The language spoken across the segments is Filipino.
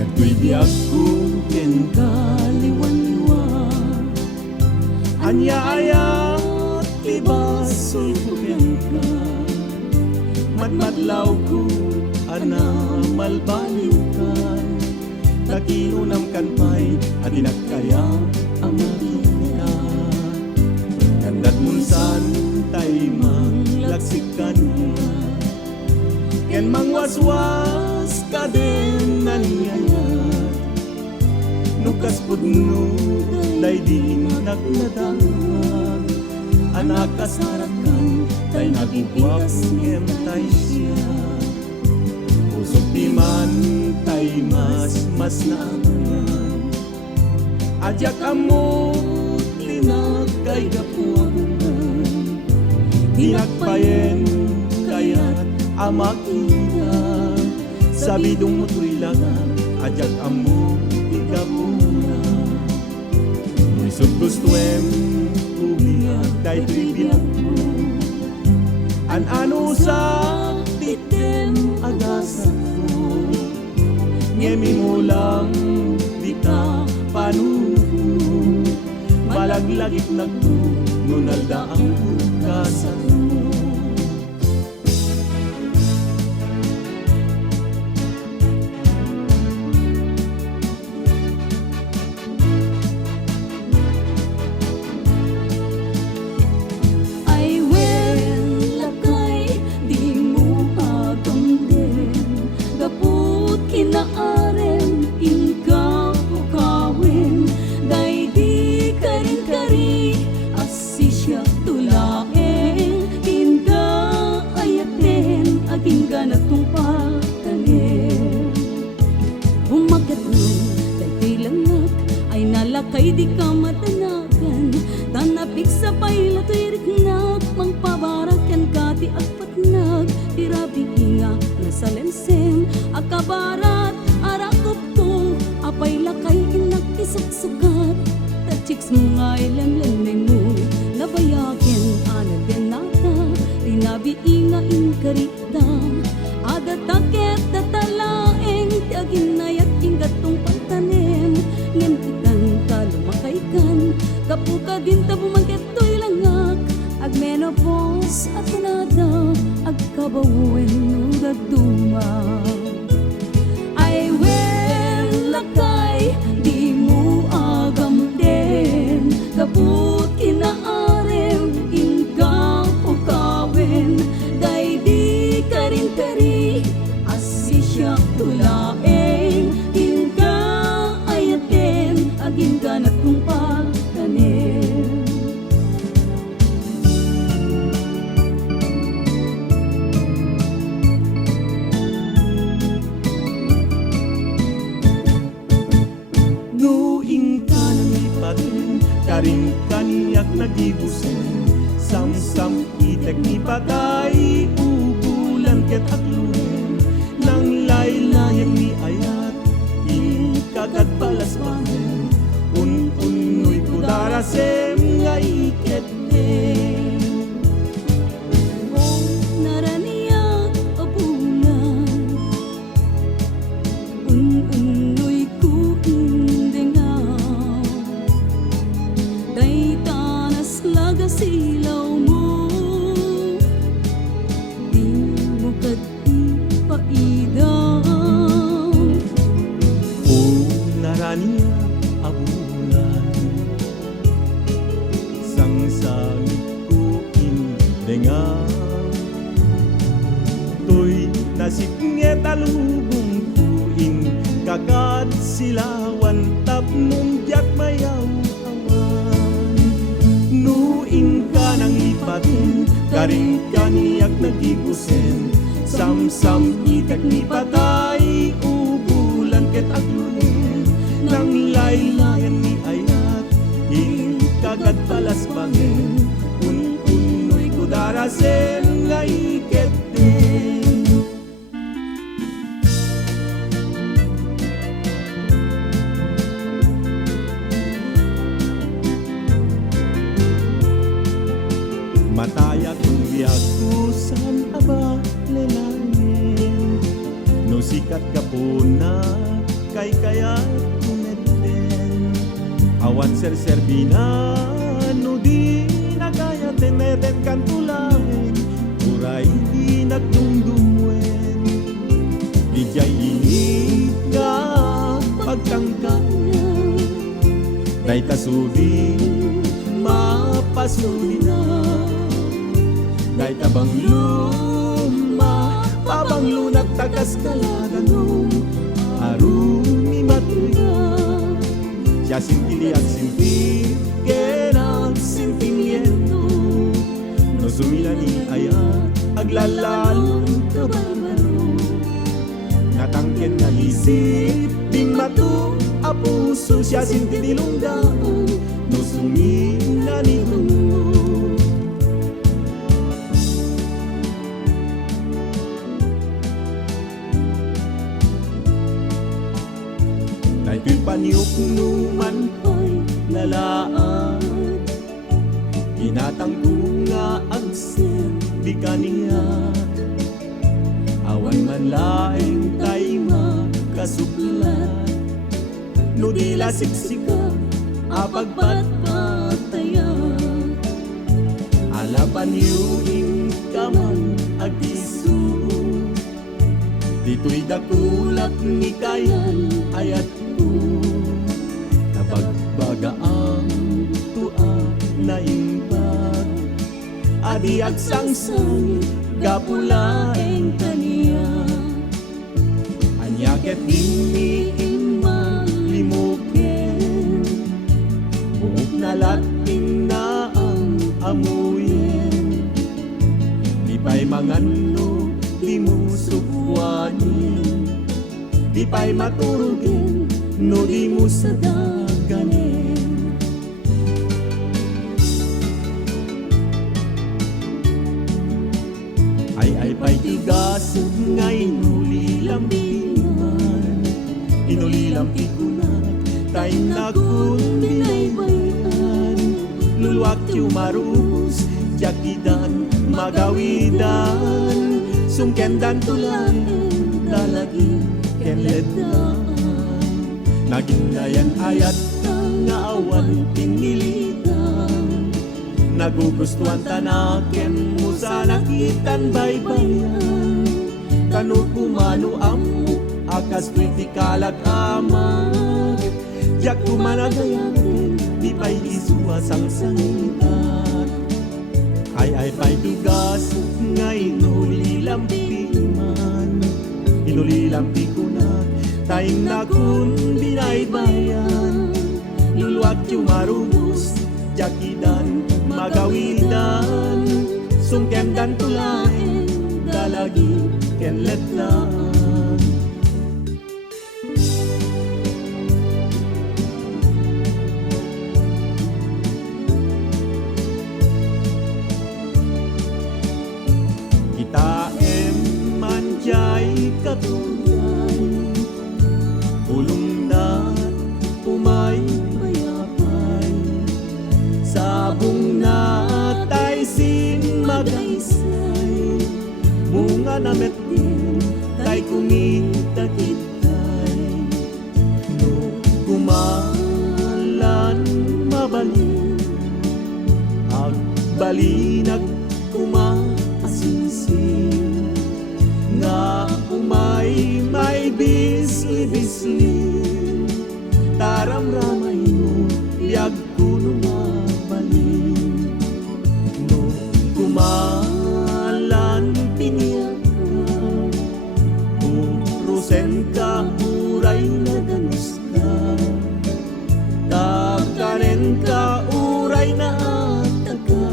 Yagko'y biyag ko ken kaliwan-liwan, anya-ayat libasol ko ken ka, matmadlaw ko ana malbaliw ka, nakinunam kanpay at inagkaya amakita, kandat munsan tay manglaksikan ken mangwaswas ka din naniyayat, nukas pudno day di nagladang, anak kasarakan tay nagubwak ngem tay siya, usok di man tay mas naaman, adyak amot linag kay gapuangan, dinagpayen kayat amakita, sabi dong mo'y langan, adyak amo ikapuna. Isot gustuem umiyak kay tribiyag mo, ano sa titem agasak mo, ngemi mo lang di ka panuno, malaglagit nagto nunalda ang kasan mo. Naarem ingka ukawin, day di karin-kari asisya tulaeng, ingka ayaten aging ganatong pagtanim. Umagat nun, day tilangak ay nalakay di ka matanagan, tanapik sa payla to'y riknak, mangpabarakan ka ti agpatnag, tirabi inga nasa lensen, akabarat arakop ko, apay lakay inak isuksukat, tachiks mo nga'y lemlemeng mo, nabayaken anagen nata, rinabi inga inkarita, adataket datalaeng, tiaginayat ingatong pagtanim, ngem itan kalumakaykan, kapuka din tabumangket to'y langak, agmenopause at nada, agkabawin no daduma. I will lakay, di mo agam din, kaput kinaarem, ingka o kawin, day di karin-kari, asisya tulaeng, ingka ayaten, aging ganat kong pagtanim. Karing kaniyak nagibusen, sam-sam itek ni patay, ubulan ket aklunen, nang laylayan ni ayat, kagat balas bangen, un-unoy kudarasem nga iket din. Oh, naraniyak abulan, un-unoy ku indengaw, day tanas laga silaw mo, di mo kat ipaidaw. O naraniya abulan, sangsangit ko indengaw, to'y nasiknget alubong tuin, kagat silawan tapnong diyak mayaw. Nang lipatin, karing kaniyak nagigusen, sam-sam itek ni patay, ubulan ket aglunen, nang laylayan ni ayat, kagat balas bangen, un-unoy kudarasem nga iket din. Mataya kung biyag ko san aba lelanin, no sikat ka po na kay kayat kumeten. Awan ser-serbina no di na kaya teneten kan tulangin. Uray di nagdumdumwen. Dijay init nga pagkangkanya. Day tasudi mapasuli na. Day tabang luma pabang lunat tagas kalaganong arumi matuya. Siya sintili at sinti kenang sintimiento. No sumila ni ayat aglalalong kabarbaro. Natangken nga isip di matu a puso. Siya sintili lungdaan no sumila ni tungo. Paniuk numan ko'y nalaad. Inatangko nga ang serbi kaniya. Awan man laing kay makasuklat. No di lasiksika apagpatpataya. Ala paniuing kaman agisu. Dito'y dakulat ni kayan ayat Napagbagaang tua na impag. Adi agsangsang gapulaeng kaniya. Anyaket dini imalimukin. Buhok na lating na ang amuyin. Di pa'y mangano, di mo subwanin. Di pa'y maturugin, no di mo sadaganin. Ay pa'y tigasog nga inulilampiman. Inulilampikunat, ta'y nakun binaybayan. Luluwak yu marus, jakidan magawidan. Sungkendan tulanin, dalagin keledaan. Nagindayan ayat nga awan pinilitan. Nagugustuhan tanaken mo sa nakitan baybayan. Kano kumano amu akas kritikal at amag. Diyak kumanagayan di pa'y isuwa sang sangitan. Ay pa'y dugas nga inulilampiman. Inulilampikunat tayong nakun binaybayan. Luluwag yung marubos, jakidan, magawidan. Sungkendan tulain, dalagi, kenletan. Kita manjay katuyan. Ulong na umay mayapay. Sabong na tay sin magaysay. Bunga na metin tay kumita kitay. No kumalan mabalin. Agbalinag kumaasinsin. Nga umay may bisli-bisli. Taram-ramay mo biyag kuno mabalin. No kumalan piniyakan. Urusen ka uray na ganus ka. Takanen ka uray na ataga.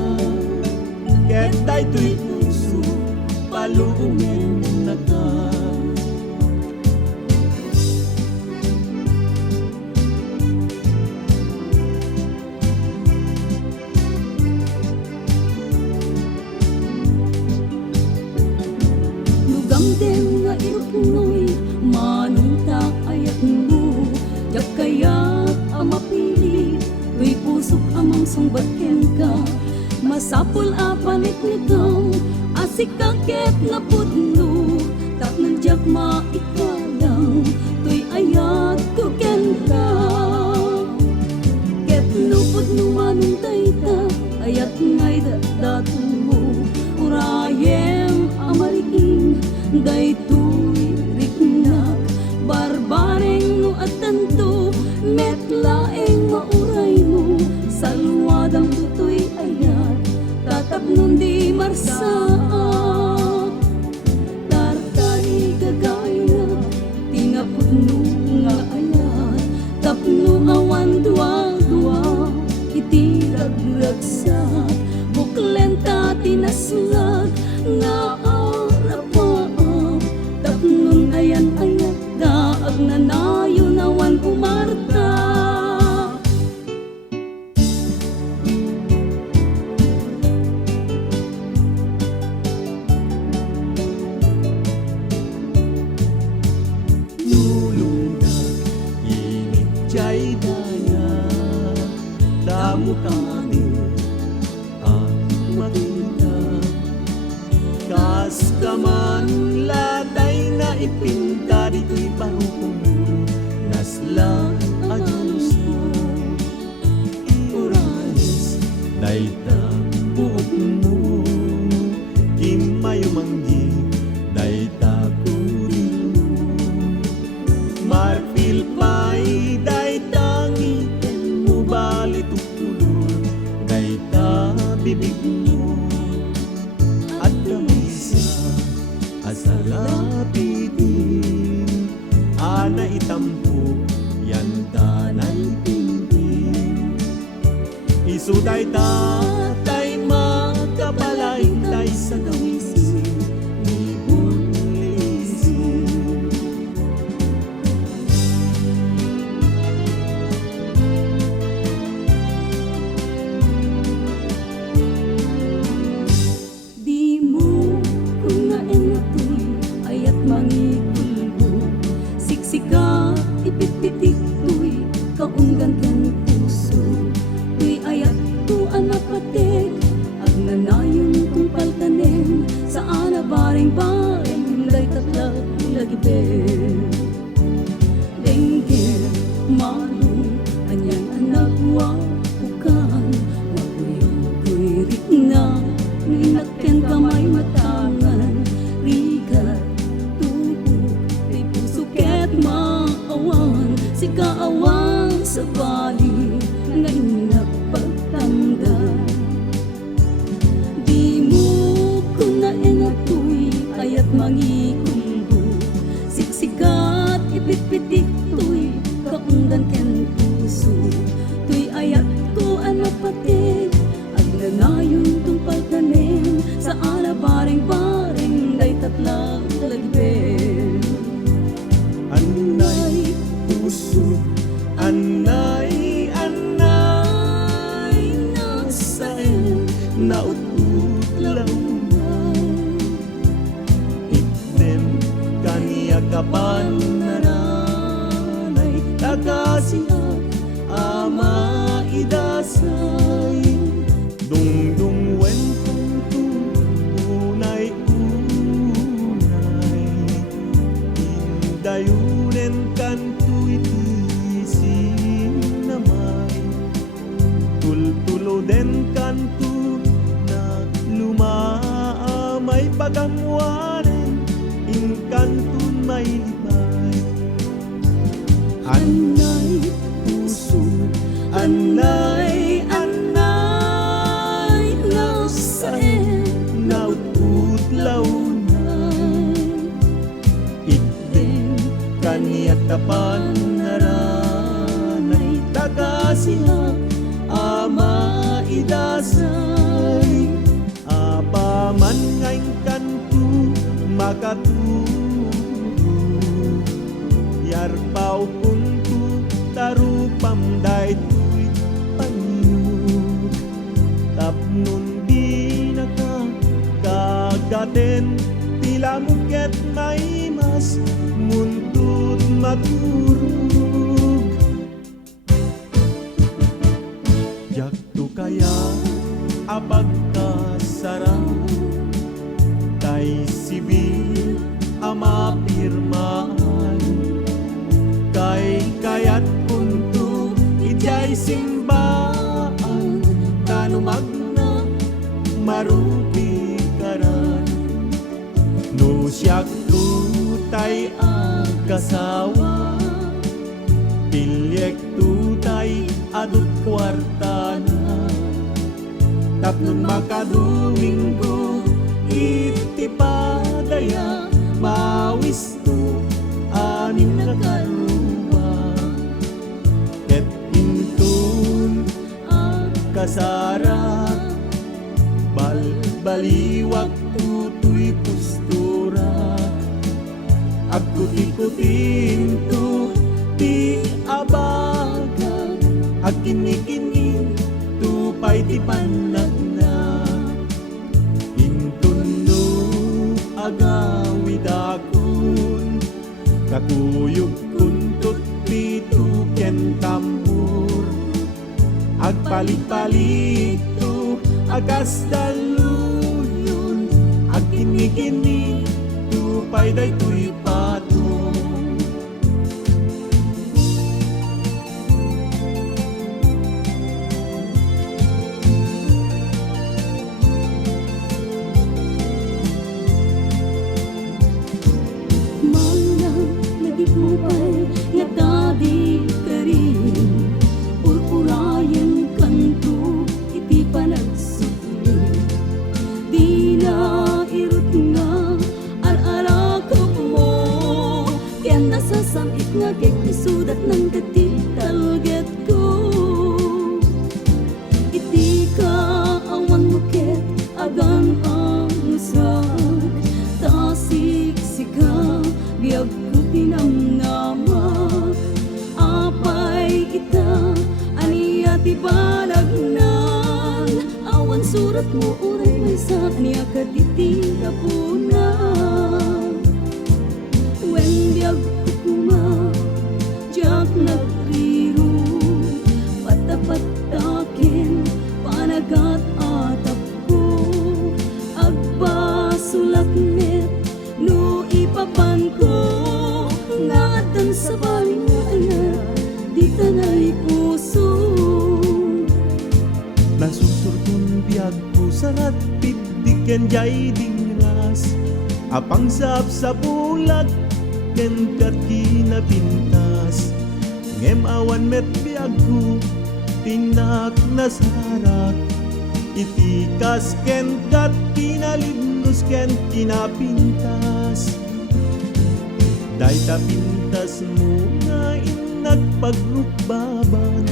Ketay to'y puso paluumin na ka. Lugamden nga inupunoy, manunta ayat mo. Yak kaya't amapili, tuy pusok amang sungbatken ka. Masapul apanit nikaw, asik kakit na putno. Tak nandiyak maikalang, tuy ayat tanto, metlaeng mauray mo, salwadang tutoy ayat, tatapnon di marsaak. Tartari gagaya, tinapudno nga ayat, tapno awan duwa-duwa, itirag-ragsak, buklenta tinaslag, nga arapaak, tapnon ayan ayat, daag na nayon awan umarta. Lulundag, init jay daya, damo kami ang makita. Kas kaman latay na ipinta, dito'y parupong naslang adulos mo. Iuralis, dayta buok mo, kimayo manggi, dayta kurilo. Marfil pa'y dayta ngiten mo, balituk tulor, dayta bibig mo. At damisa asalapitin, ana itampo yan tanay pintin. Isu dayta tay makabalay tay sa gawisi ni bulisin. Di mo kung naenatoy ayat mangipulbo, siksika ipitpitik tuy kaunggan ken puso. Tuy ayat tu anapatek, agnanayon kung paltanen, saan na baring-baring day tatlag lagiben. Dengger, marong, anyan anak wapukan, maguyo-guyirik na, ninakken kamay matangan, rigat, tubog, di pusuket maawan, si kaawang sa bali, ngayon nagpagtanggan. Di mo kung naenatoy ayat mangikumbo, siksikat ipitpitik tuy kaungdan ken puso. Tuy ayat ko anapatik, agnanayon kung pagtanen, sa ala baring-baring day tatlag talagben. Anay puso, anay, anay, nasaen, naututlaw na. Item kaniya kapan naranay, tagasiyak, ama idasay. Dungdungwen kung unay-unay, indayunen kan tuy tisin namay. Tultulo den kanto na lumaamay, pagamwanen inkantun may libay. Anay puso, anay, anay, nasaen, naututlaw na. Item kaniya tapan naranay, tagasiyak, ama idasay. Apaman ngayong kanto makaturo, yarpaw kunto tarupam daytoy paniyog. Tapnon di nakakagaten, tila muket may mas muntut maturog. Yakto kaya apagkasara, tay sibil ama pirmaan, kay kayat kunto ijay simbaan, kanumagna marupi karan. No siyak tay agasawa, proyekto tay adut kwarta na. Tapnon makaduminggo iti padaya mawis to anin na karuba. Ket intun kasara baliwag tutoy postura. Agkuti-kutin to ti abagan, agkini-kini tupay ti panagna. Intun no agawid akon, kakuyog kuntot pito ken tambor. Agpalit-palit to agas daluyon, agkini-kini tupay daytoy patong. Manang nagipupay yatadi karin, purpurayan kanto iti panagsuli. Di na irut nga arakop mo, kaya nasasamit nga kikisudat ng katitalget ko. Iti ka awan mo ket agang ang usak, tasiksika biyag ko tinamnamak. Apay ita aniya ti balagnan, awan surat mo uray may sa aniya kaditi kapunan. Wen biyag ko kuma jak nagriro, patapatakin panagat atap ko. Agpasulak met no ipapan ko, ngatan sa baling nga anak di tanay puso. Nasusurkon biyag ko sa natpid di ken jay dingras, apang sap sa bulag ken kat kinapintas. Ngem awan met biyag ko tinak nasarak, itikas ken kat kinalidnos ken kinapintas. Dayta pintas mo nga nagpagrukbaban,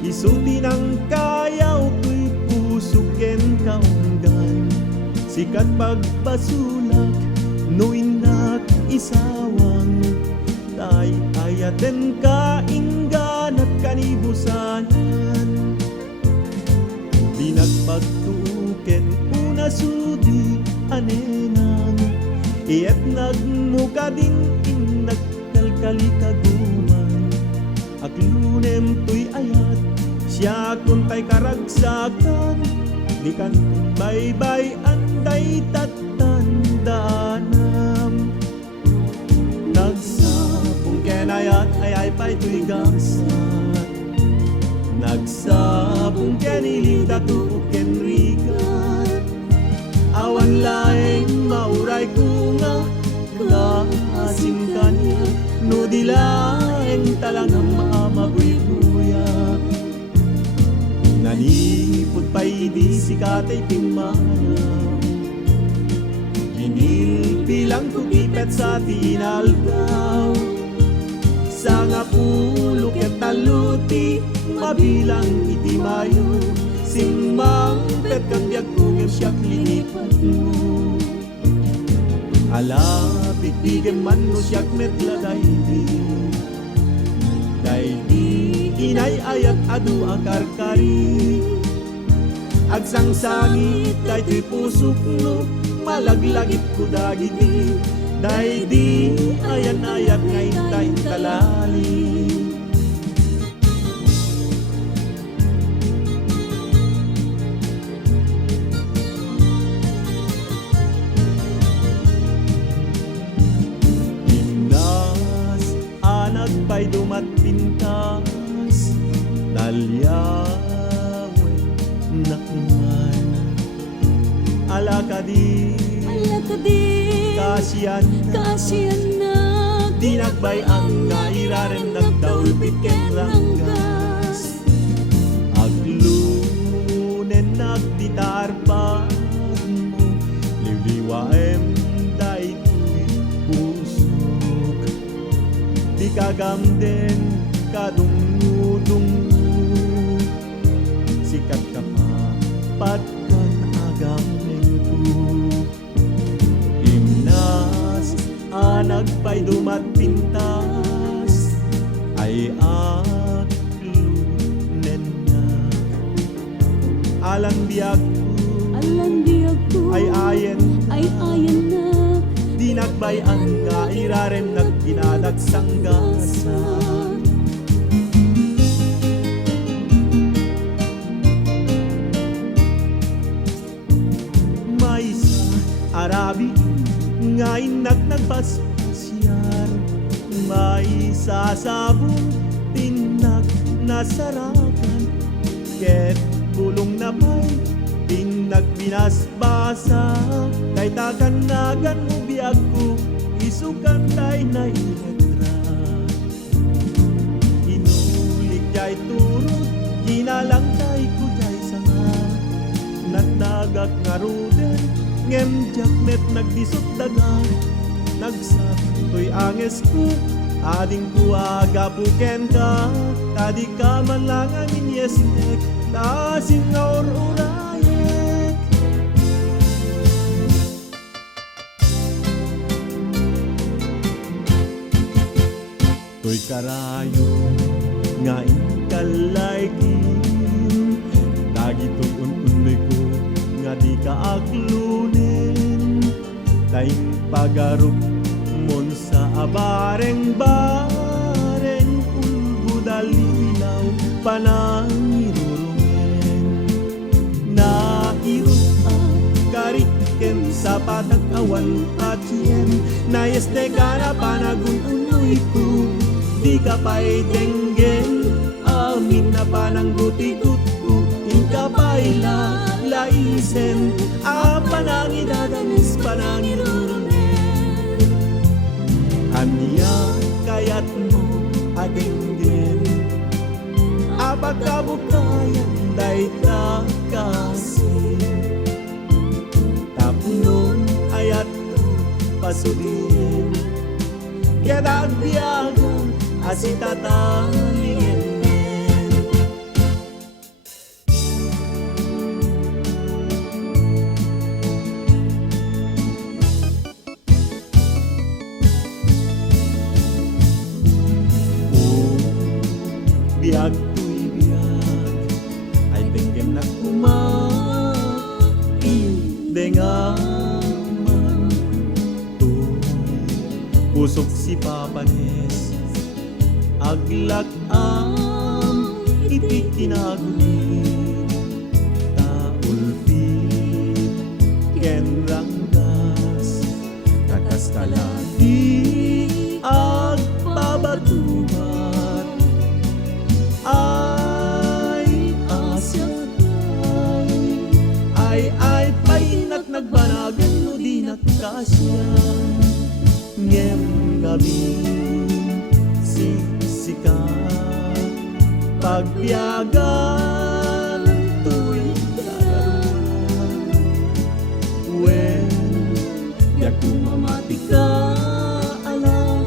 isuti ng kayaw ko'y puso ken kaunggan. Sikat pagbasulak no inak isawang, tay ayaten kainggan at kanibusanan. Di nagpagtuken una sudi anenang, iyat nagmuka din in nagkalkali kaguman. Aglunem to'y ayat siya kuntay karagsakan, di kan baybay anday tatandanam. Nagsapong kenayat ayay pa'y to'y gasat, nagsapong keniliw datu ken rigat. Awan laeng mauray ko nga kaasim kanya, no di laeng talangang maamaguy-guyak. Nanipod pa'y di sikatay pimanam, binilbilang kukipet sa tinalgaw. Sa nga pulo ket taluti mabilang iti mayo, simang pet kang biag kungem siyak linipat mo. Ala bigbigen man no siyak met ladaydi, daydi inay ayat adu akarkari. Agsangsangit daydi pusok no, malaglagit ko dagiti, daydi ayan ayat ngay tay talali. Pa'y dumat pintas, talyawe nakman. Alakadi kasiyan na di nagbay ang nga iraren nagdaulpit ken rang agam den kadungudungu sikat ka pa patkan agam nengku imnas anag pa'y dumat pintas ay aklunen na alang biag Alam di ako ay ayen ay ayan na di nagbayan nga irarem nagginadagsang gasa may sa Arabi nga inak nagpaspasyar may sasabong tinak nasarakan ket bulong na may tinak binasbasa kay takanagan mo biyag ko isukan tay na iletra inulik jay turod ginalang tay ko jay sanga nagdagak nga ruden ngem jaknet nagdisot daga nagsak to'y anges ko ading kuwaga puken ka tadi ka man lang ang inyesnek tasing nga or-urayek to'y karayo nga ikalaygin dagito'y ununay ko nga di ka aklunin tayong pagarup mon sa abareng bareng ulbudalilaw panangirurungen nairut kariken sa patag-awan at yan nayeste ka na panagununoy ko di ka pa'y denggen amin na pananggutikot ko di ka pa'y laisen panangidadanes panangirurungen anya kayat mo adenggen apagkabukayan day takasi tapunon ayat ko pasudin kaya agbiagan asitatalingin biag to'y biag ay benggem na kumaindengaman to'y pusok si Papanes aglak ang iti kinaguni taulpit ken ranggas kakas kalati agpabatubat ay asyatay ay painak nagbanagan no di nakasyan ngem gabi sisika pagbiagan to'y kararuan when yak kumamati ka ala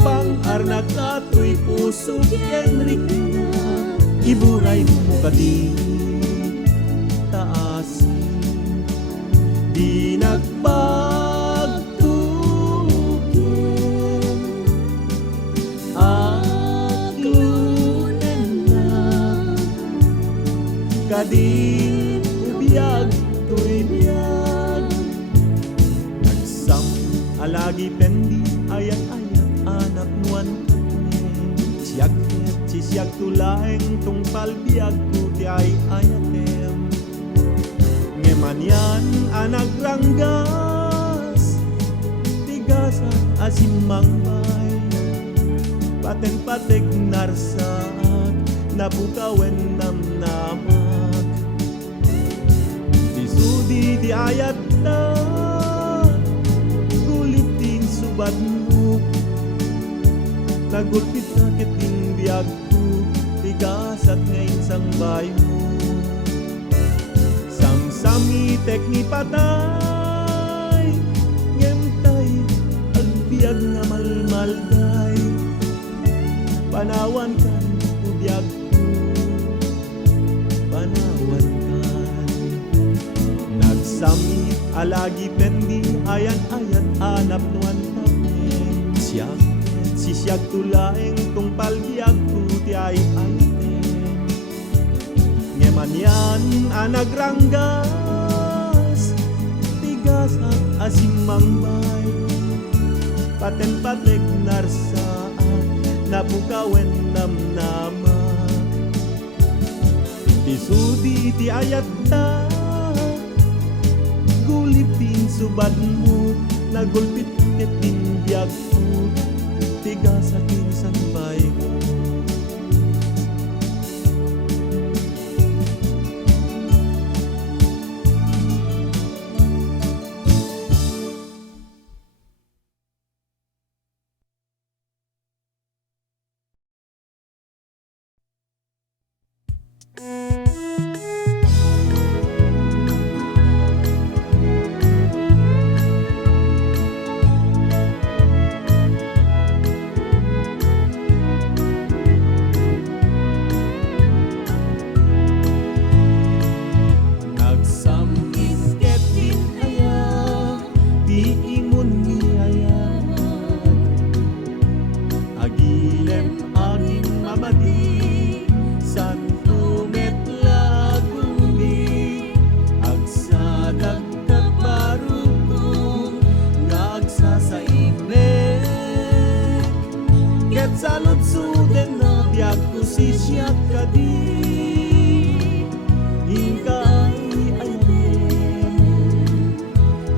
pang-arnak ka to'y puso Henrik na iburay mo ka di taasin di nagpagtukin aklunen na kadin ubiyag to'y biyag nagsam alagi pendi ayat-ayat anak nuan siyak siyak tulaeng tung palbiag ko ti ay ayatem ngemanyan anak ranggas tigasan asimangbay paten-patek narsaat napukawen namnamak disudi di ayat na kulitin subat mo nagulpit sakit ting biag ko tigasat ngayon sang bayo mo samsami tekni patay ngemtay ang biag nga malmalday panawan kan ubiyag ko, panawan kan. Nagsami alagi pendi ayan-ayat anap nuan tamen, siyag tulaeng tung palgiag ko ti ay-ayaten. Ngemanyan anagranggas, tigas at asimmangbay, paten-patek narsa napukawen namnama. Isudi ti ayat ta, gulipin subat mo, nagulpit ket din biyag ko, tigas at insanbay ko. Salud suden na biag ko si siya kadi, hingkay ayaten.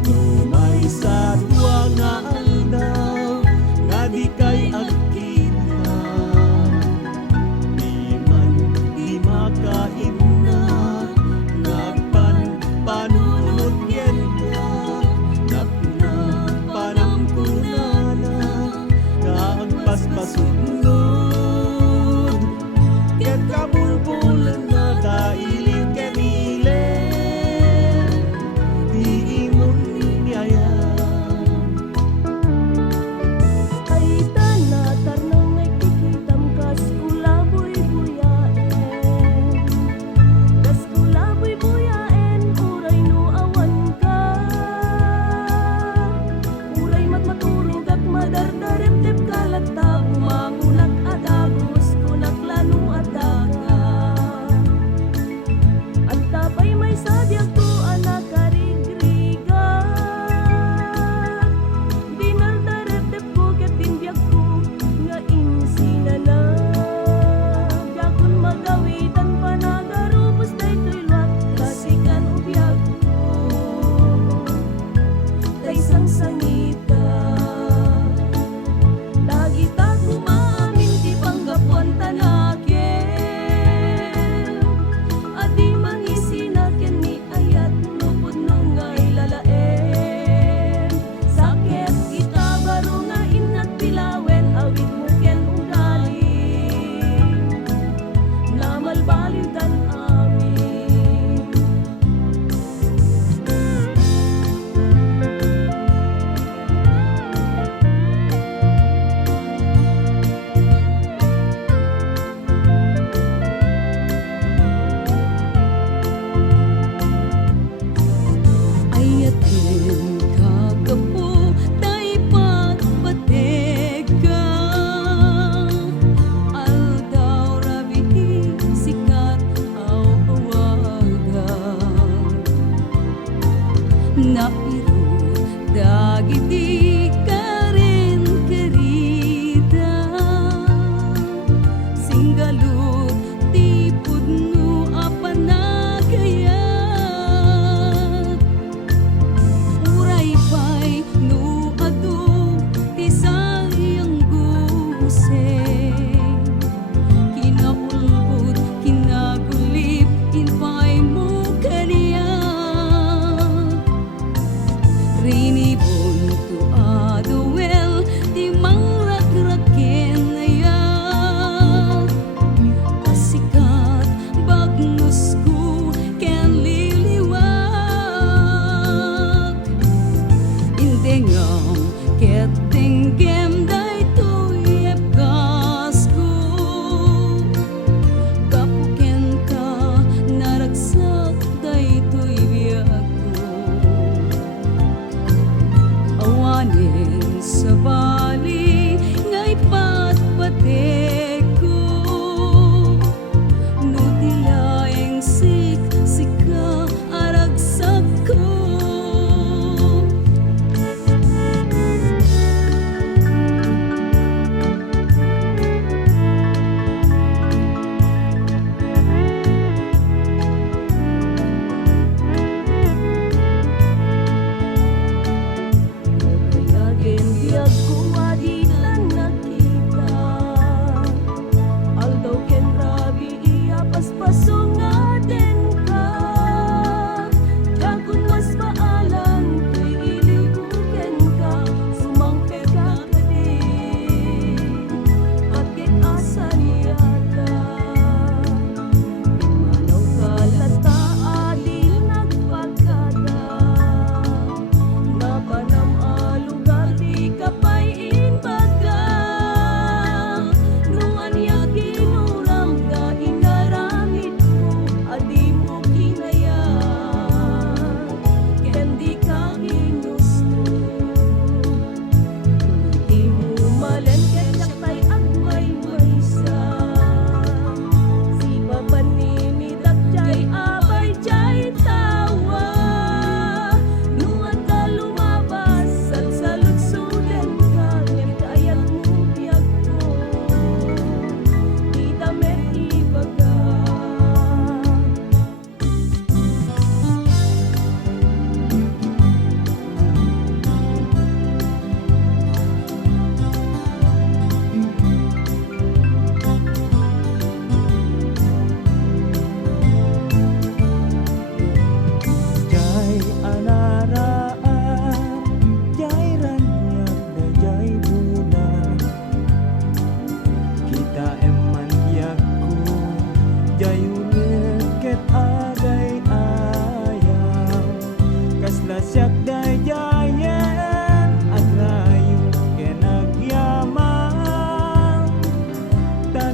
Tumay sa dua nga aldaw, nga di kay agkita, di man di makain na, nagpanunod yan ka, panampunana, kaagpaspasok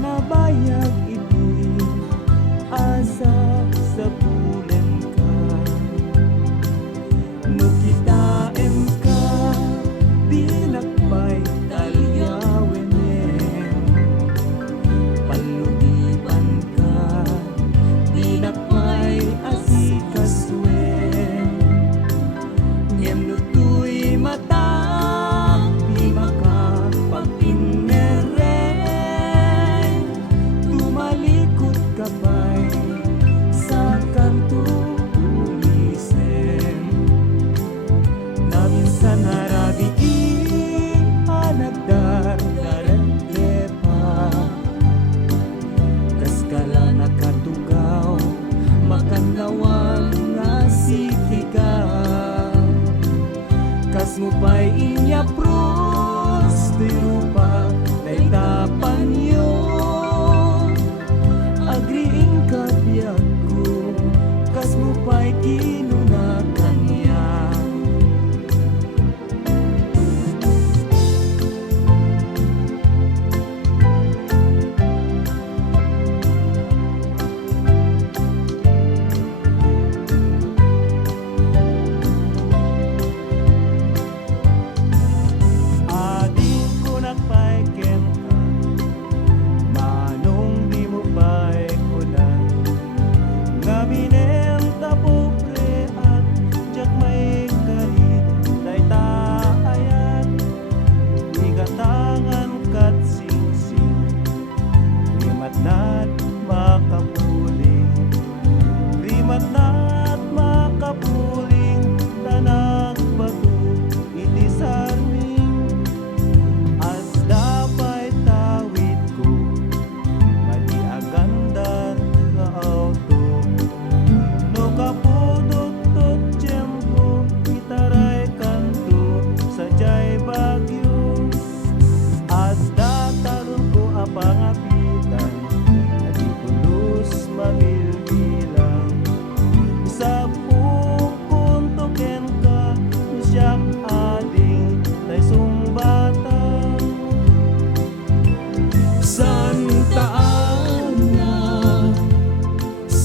nabayag iti asa sa pulen ka. No kitaem ka dinakpay talyawenen, paludiban ka dinakpay asikaswen. Ngem no tuy mata di makapagpineren, tumalikod ka pa'y sa kanto umisen. Na minsan harabi nagdardarente pa, kas kala nakatugaw makanawang nasitiga. Kas mo pa'y inyapros di rupa naitapan yun, agriing kabiyak ko kas mo pa'y kinunakan niya.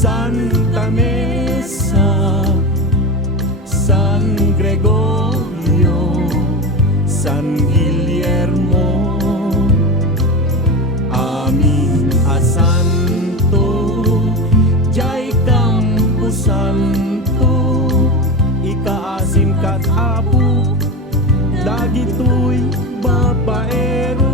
Santa Mesa, San Gregorio, San Guillermo, amin a santo, jay Campo Santo, ikaasim kat apo, dagitoy babaero.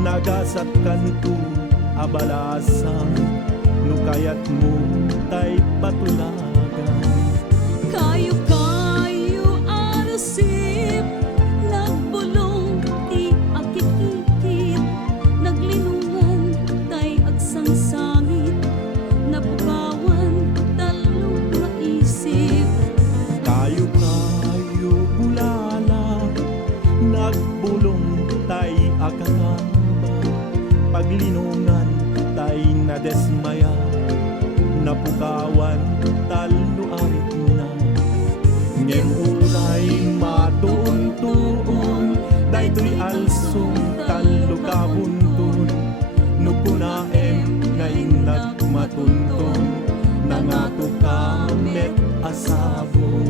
Nagasat kanto abalasang no kayat mo tay patulagan. Kayo arasip, nagbulong ti akikikit, naglinungan tay agsangsangit, napukawan talong maisip. Kayo bulala, nagbulong tay akakamba, paglinungan tay nadesmaya, napukawan talo arit na. Ngem uray matuon-tuon, daytoy alsong talo kabuntun, no kunaem ngayon nagmatuntun, nangato kamet asabong.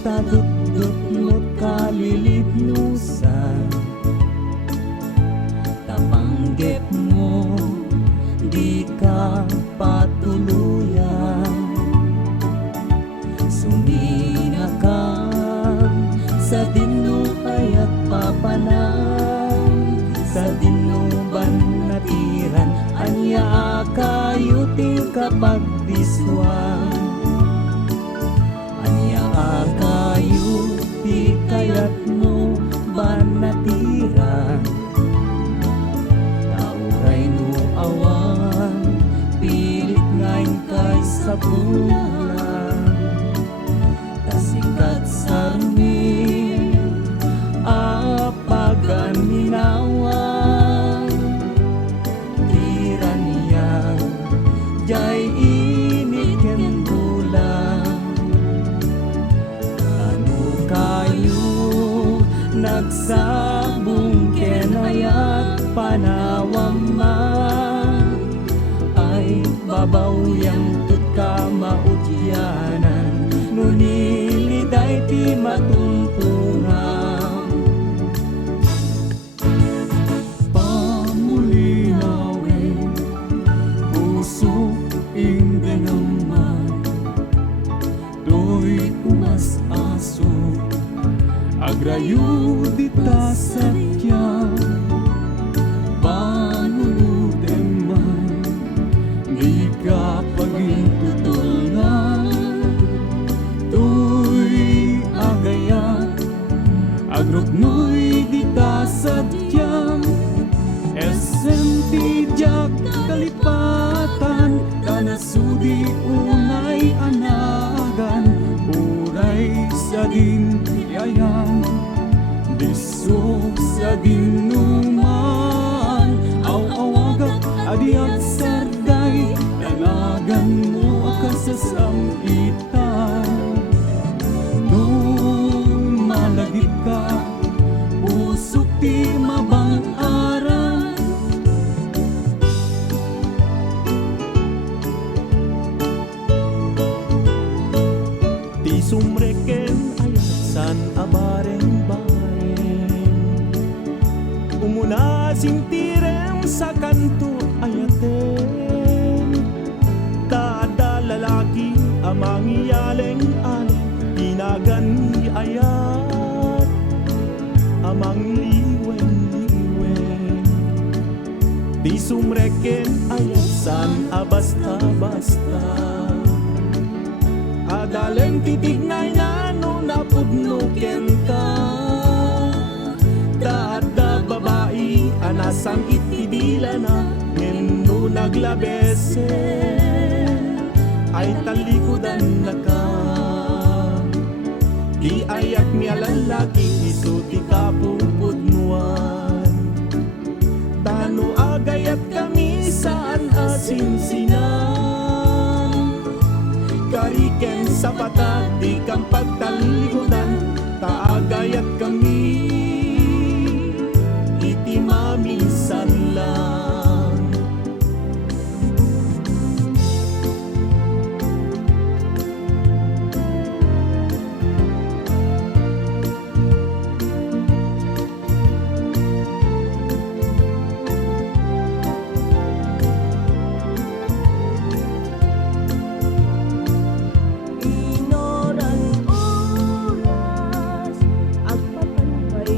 Tadut-dut mo't kalilipnusan, tapanggep mo patuluyan. Suminakam sa dinukay at papanay, sa dinuban natiran, anya kayuting kapag diswang. Anya kayuti kayat mo banatiran, nauray no awan, pilit ngayon kay sa bulan. Tasikat sarmi, apagan minawan, tiran niya, jay init ken bulan. Ano kayo nagsabong kenayat panawam man, ay babaw yang tut ka mautyanan, nuniliday ti matumpungan. Pamulinawin, puso hindi naman, to'y umas-aso, agrayo dita sadya. Panulutin man, di ka pagintutulnan, to'y agaya, agrokno'y dita sadyang. SMT jak kalipatan, tanasudi unay anagan, uray sa din yayan, diso sa dinuman, aw-awagat adiat sarday, danagan mo akasasampitan. Nung malagip ka, pusok ti mabang-aran. Di sumreken ayat san abareng baen, umuna sintirem sa kanto ayaten. Tada lalaki amang iyaleng aleng, tinagan ni ayat amang liwen-liwen. Di sumreken ayat san abasta-basta, adaleng titignay na no napudno ken ka. Daada babae anasang itidila na, ngeno naglabese ay talikudan na ka. Di ayak niya lalaki isuti ka pupudnuan, tano agayat kami saan asinsinan. Kariken sa patat di kang pagtalikudan, taagayat kami iti maminsan lang. Inoran oras, agpapanbay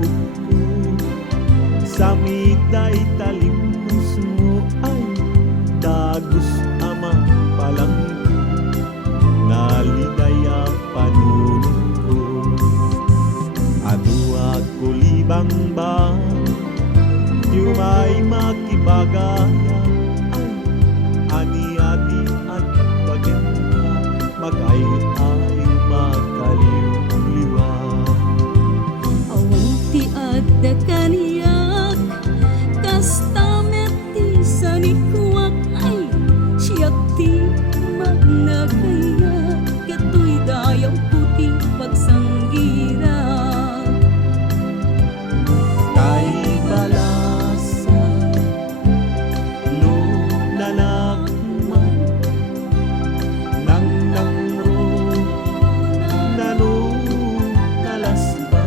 puko sa miday talimnos mo ay dagos ama palang naligaya panunod ko. Ano ako libang ba yung may makibagaya ay ani-ati at paganda magay-ay makaliw-liwa. Awan ti adda kaniyak kastamet ti sanikuak ay siyak ti magnagaya katoy dayaw puti pagsanggira. Kay balasa no nanakman nang nangro nano nalaspa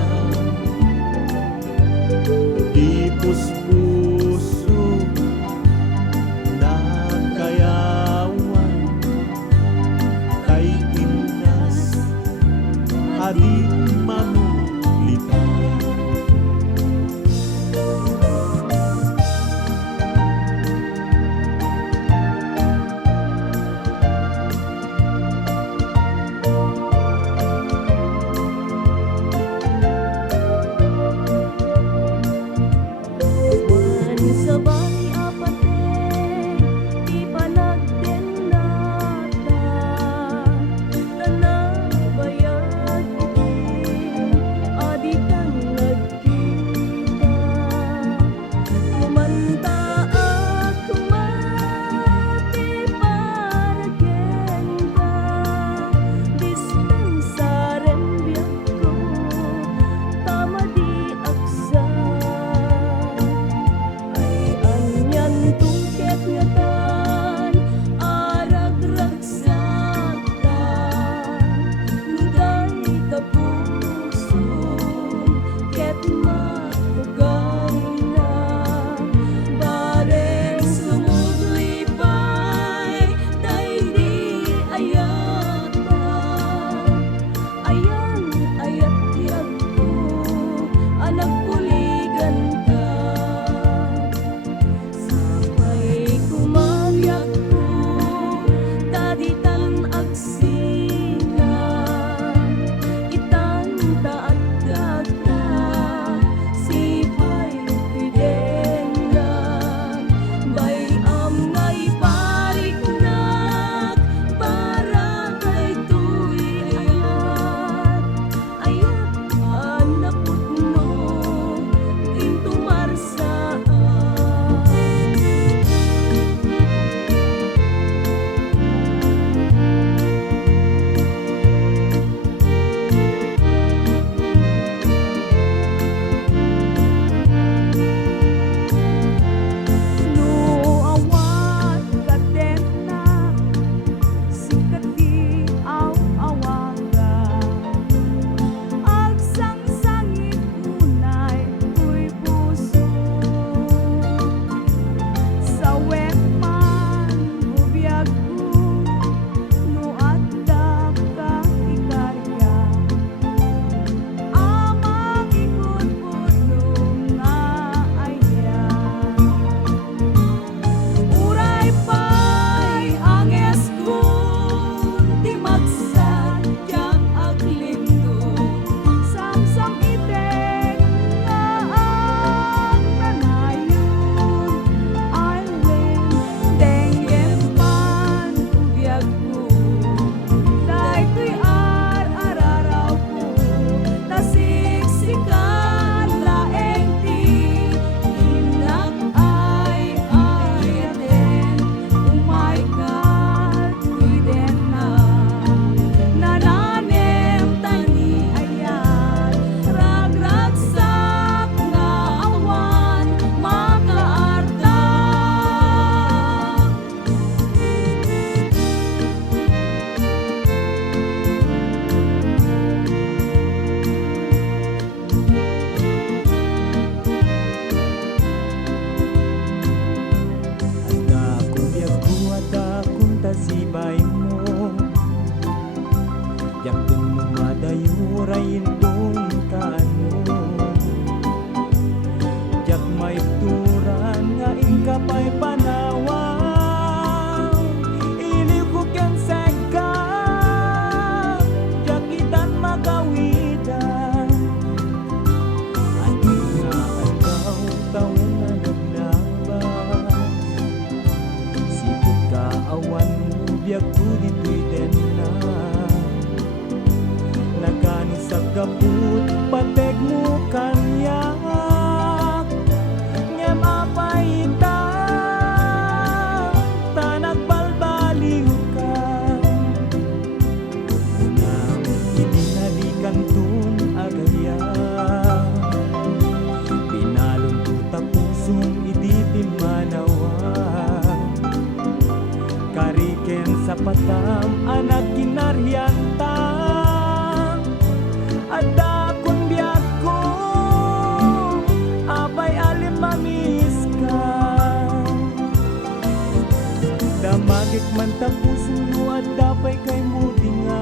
Mantang puso mo at dapay kay mutinga,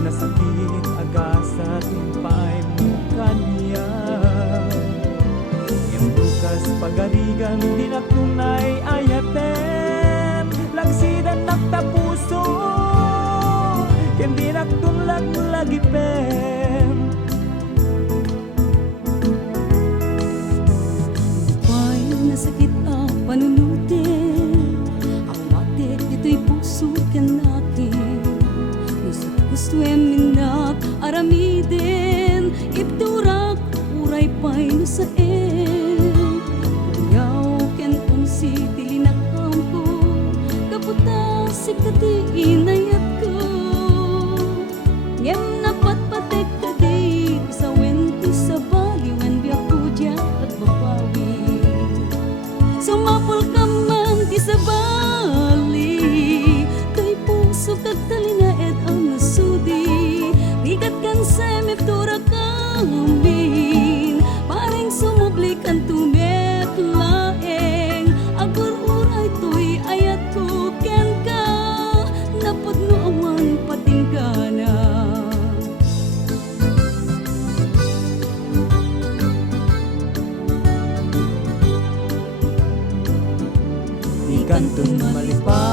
nasakit agasat impay mo kaniya. Yung bukas pagarigan di na tunay ayatem, lagsidan naktapuso ken di naktunlag lagipem. Pa'y nasakit ang panunutin, ang matik dito'y puso ka natin. Gusto minak aramidin, ipturak uray pa'y nusain. Yaw ken unsi tilinak kampo, kaputa si katiin ayat ko. Ngem napatpatek ka di, sa wenti sa baliwan biyak ko diya at babawi. Sumapol ka man ti sa bali, kay puso kag talinaed ang nasudi. Rigat kan semip tura kamin, paring sumublik ang tumet laeng. Agur uray to'y ayat ko ken ka, napudno awan patinggana. Di kantong malipay